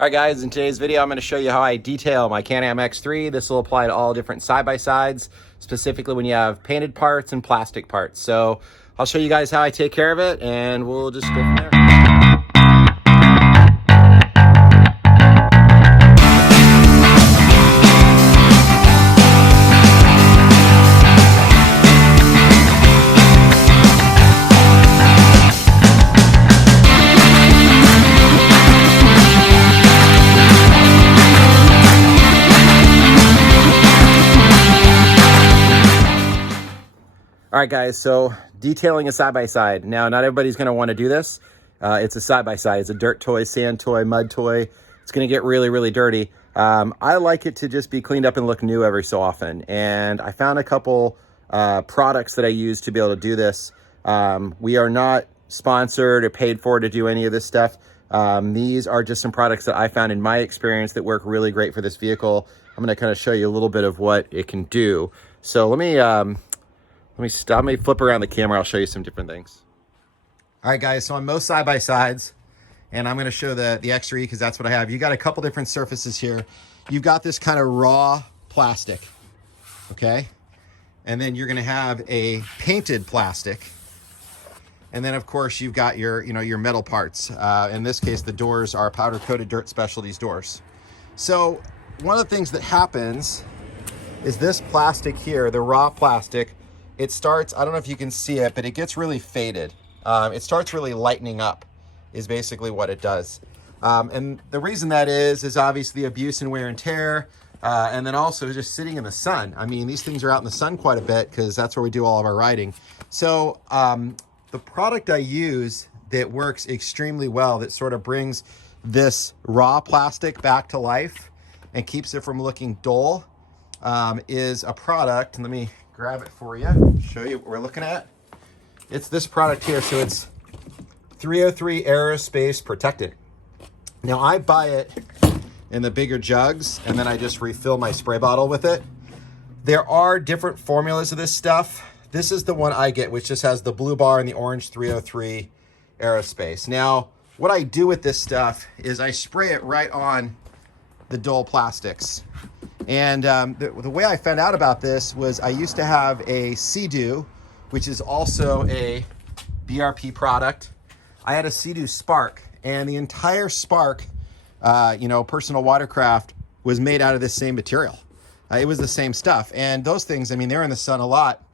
All right, guys, in today's video, I'm going to show you how I detail my Can-Am X3. This will apply to all different side-by-sides, specifically when you have painted parts and plastic parts. So I'll show you guys how I take care of it, and we'll just go from there. All right, guys, so detailing a side-by-side. Now, not everybody's gonna wanna do this. It's a side-by-side. It's a dirt toy, sand toy, mud toy. It's gonna get really, really dirty. I like it to just be cleaned up and look new every so often. And I found a couple products that I use to be able to do this. We are not sponsored or paid for to do any of this stuff. These are just some products that I found in my experience that work really great for this vehicle. I'm gonna kind of show you a little bit of what it can do. So let me flip around the camera. I'll show you some different things. All right, guys, so on most side-by-sides, and I'm gonna show the X3 because that's what I have. You got a couple different surfaces here. You've got this kind of raw plastic, okay? And then you're gonna have a painted plastic. And then of course you've got your metal parts. In this case, the doors are powder-coated Dirt Specialties doors. So one of the things that happens is this plastic here, the raw plastic, it starts, I don't know if you can see it, but it gets really faded. It starts really lightening up is basically what it does. And the reason that is obviously abuse and wear and tear, and then also just sitting in the sun. I mean, these things are out in the sun quite a bit because that's where we do all of our riding. So the product I use that works extremely well, that sort of brings this raw plastic back to life and keeps it from looking dull, is a product, and let me grab it for you, show you what we're looking at. It's this product here. So it's 303 Aerospace Protected. Now I buy it in the bigger jugs and then I just refill my spray bottle with it. There are different formulas of this stuff. This is the one I get, which just has the blue bar and the orange 303 Aerospace. Now, what I do with this stuff is I spray it right on the dull plastics. And the way I found out about this was I used to have a Sea-Doo, which is also a BRP product. I had a Sea-Doo Spark, and the entire Spark, personal watercraft, was made out of this same material. It was the same stuff. And those things, I mean, they're in the sun a lot.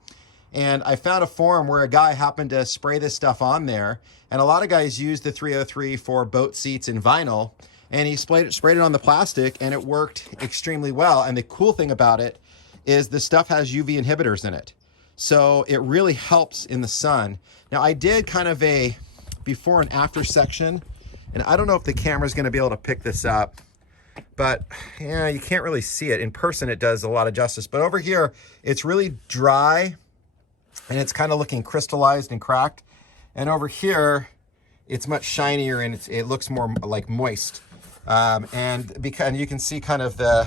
And I found a forum where a guy happened to spray this stuff on there. And a lot of guys use the 303 for boat seats and vinyl. And he sprayed it on the plastic and it worked extremely well. And the cool thing about it is the stuff has UV inhibitors in it. So it really helps in the sun. Now I did kind of a before and after section, and I don't know if the camera's gonna be able to pick this up, but yeah, you can't really see it. In person it does a lot of justice, but over here it's really dry and it's kind of looking crystallized and cracked. And over here it's much shinier and it looks more like moist. And you can see kind of the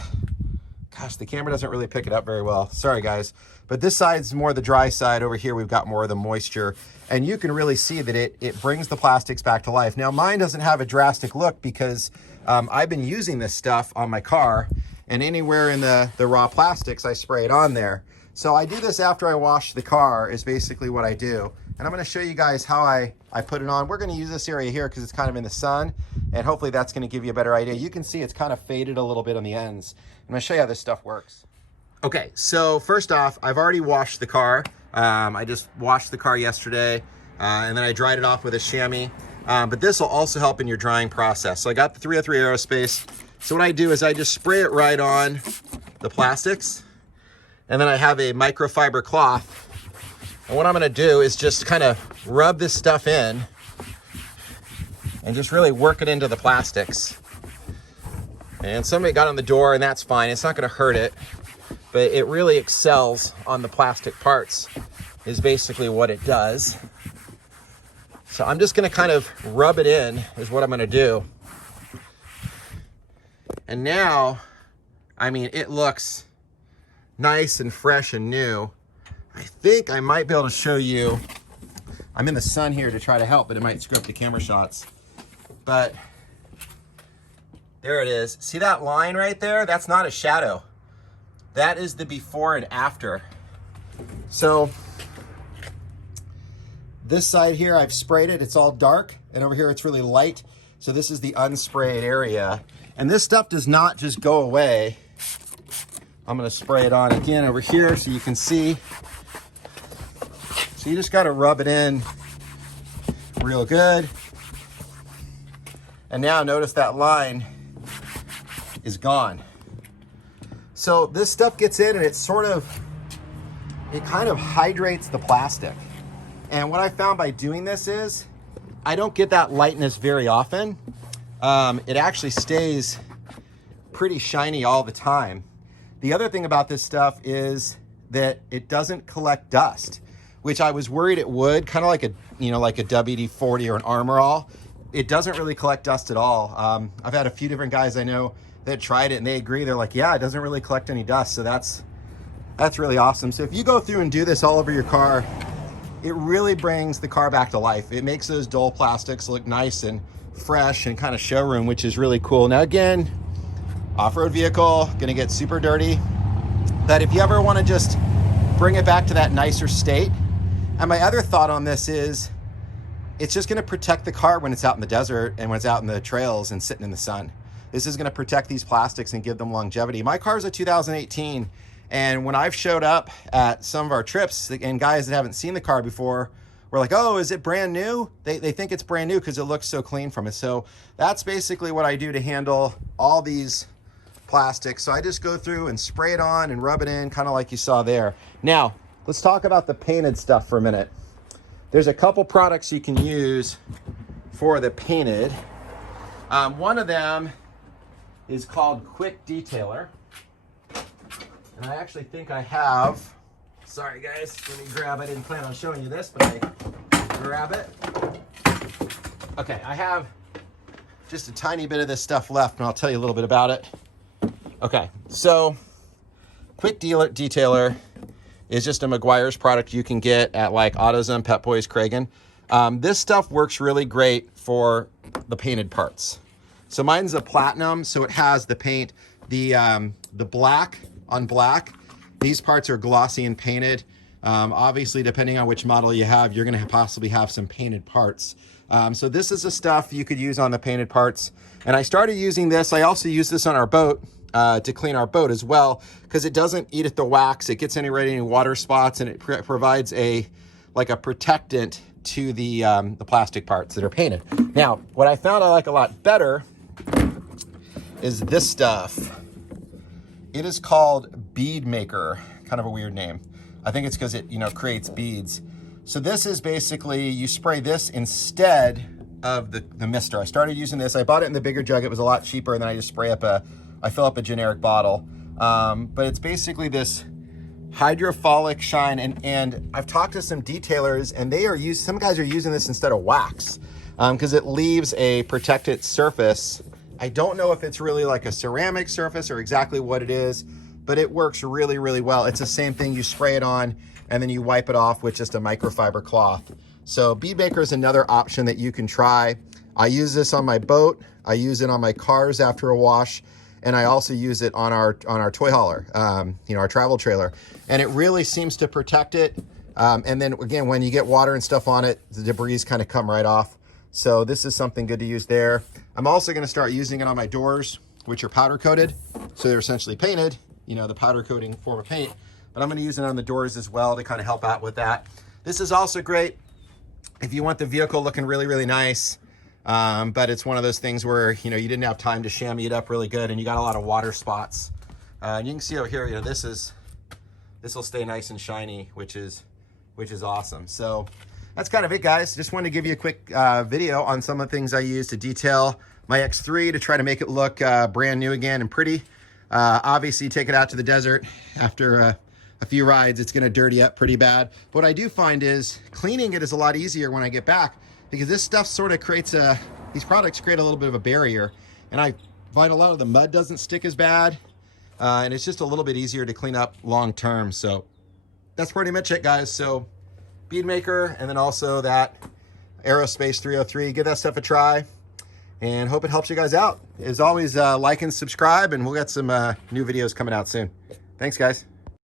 camera doesn't really pick it up very well. Sorry guys, but this side's more the dry side. Over here, we've got more of the moisture, and you can really see that it brings the plastics back to life. Now mine doesn't have a drastic look because I've been using this stuff on my car, and anywhere in the raw plastics, I spray it on there. So I do this after I wash the car is basically what I do. And I'm gonna show you guys how I put it on. We're gonna use this area here because it's kind of in the sun, and hopefully that's gonna give you a better idea. You can see it's kind of faded a little bit on the ends. I'm gonna show you how this stuff works. Okay, so first off, I've already washed the car. I just washed the car yesterday, and then I dried it off with a chamois. But this will also help in your drying process. So I got the 303 Aerospace. So what I do is I just spray it right on the plastics, and then I have a microfiber cloth. And what I'm gonna do is just kind of rub this stuff in and just really work it into the plastics. And somebody got on the door, and that's fine. It's not gonna hurt it, but it really excels on the plastic parts is basically what it does. So I'm just gonna kind of rub it in is what I'm gonna do. And now, I mean, it looks nice and fresh and new. I think I might be able to show you. I'm in the sun here to try to help, but it might screw up the camera shots. But There it is. See that line right there? That's not a shadow. That is the before and after. So this side here, I've sprayed it. It's all dark, and over here it's really light. So this is the unsprayed area. And this stuff does not just go away. I'm gonna spray it on again over here so you can see. So you just gotta rub it in real good. And now notice that line is gone. So this stuff gets in and it kind of hydrates the plastic. And what I found by doing this is, I don't get that lightness very often. It actually stays pretty shiny all the time. The other thing about this stuff is that it doesn't collect dust, which I was worried it would, kind of like a, like a WD-40 or an Armor All. It doesn't really collect dust at all. I've had a few different guys I know that tried it and they agree. They're like, yeah, it doesn't really collect any dust. So that's really awesome. So if you go through and do this all over your car, it really brings the car back to life. It makes those dull plastics look nice and fresh and kind of showroom, which is really cool. Now again, off-road vehicle, gonna get super dirty. But if you ever wanna just bring it back to that nicer state, and my other thought on this is, it's just gonna protect the car when it's out in the desert and when it's out in the trails and sitting in the sun. This is gonna protect these plastics and give them longevity. My car's a 2018, and when I've showed up at some of our trips, and guys that haven't seen the car before, we're like, oh, is it brand new? They think it's brand new because it looks so clean from it. So that's basically what I do to handle all these plastics. So I just go through and spray it on and rub it in, kind of like you saw there. Now, let's talk about the painted stuff for a minute. There's a couple products you can use for the painted. One of them is called Quick Detailer. And I actually think I have, sorry guys, let me grab, I didn't plan on showing you this, but I grab it. Okay, I have just a tiny bit of this stuff left and I'll tell you a little bit about it. Okay, so Quick Detailer is just a Meguiar's product you can get at like AutoZone, Pep Boys, Kragen. This stuff works really great for the painted parts. So mine's a platinum, so it has the paint, the black on black. These parts are glossy and painted. Obviously, depending on which model you have, you're gonna possibly have some painted parts. So this is the stuff you could use on the painted parts. And I started using this. I also use this on our boat to clean our boat as well, because it doesn't eat at the wax. It gets any water spots, and it provides like a protectant to the plastic parts that are painted. Now, what I found I like a lot better is this stuff. It is called Bead Maker, kind of a weird name. I think it's because it, creates beads. So this is basically, you spray this instead of the mister. I started using this. I bought it in the bigger jug. It was a lot cheaper, and then I just I fill up a generic bottle. But it's basically this hydrophilic shine, and I've talked to some detailers, and some guys are using this instead of wax, because it leaves a protected surface. I don't know if it's really like a ceramic surface or exactly what it is, but it works really, really well. It's the same thing. You spray it on and then you wipe it off with just a microfiber cloth. So Bead Maker is another option that you can try. I use this on my boat. I use it on my cars after a wash. And I also use it on our toy hauler, our travel trailer. And it really seems to protect it. And then again, when you get water and stuff on it, the debris kind of come right off. So this is something good to use there. I'm also gonna start using it on my doors, which are powder coated. So they're essentially painted, the powder coating form of paint. But I'm gonna use it on the doors as well to kind of help out with that. This is also great if you want the vehicle looking really, really nice. But it's one of those things where, you didn't have time to chamois it up really good and you got a lot of water spots. And you can see over here, this will stay nice and shiny, which is awesome. So that's kind of it, guys. Just wanted to give you a quick video on some of the things I use to detail my X3 to try to make it look brand new again and pretty. Obviously, take it out to the desert after a few rides, it's gonna dirty up pretty bad. But what I do find is cleaning it is a lot easier when I get back, because this stuff sort of creates these products create a little bit of a barrier. And I find a lot of the mud doesn't stick as bad. And it's just a little bit easier to clean up long term. So that's pretty much it, guys. So Bead Maker, and then also that Aerospace 303, give that stuff a try. and hope it helps you guys out. As always, like and subscribe, and we'll get some new videos coming out soon. Thanks, guys.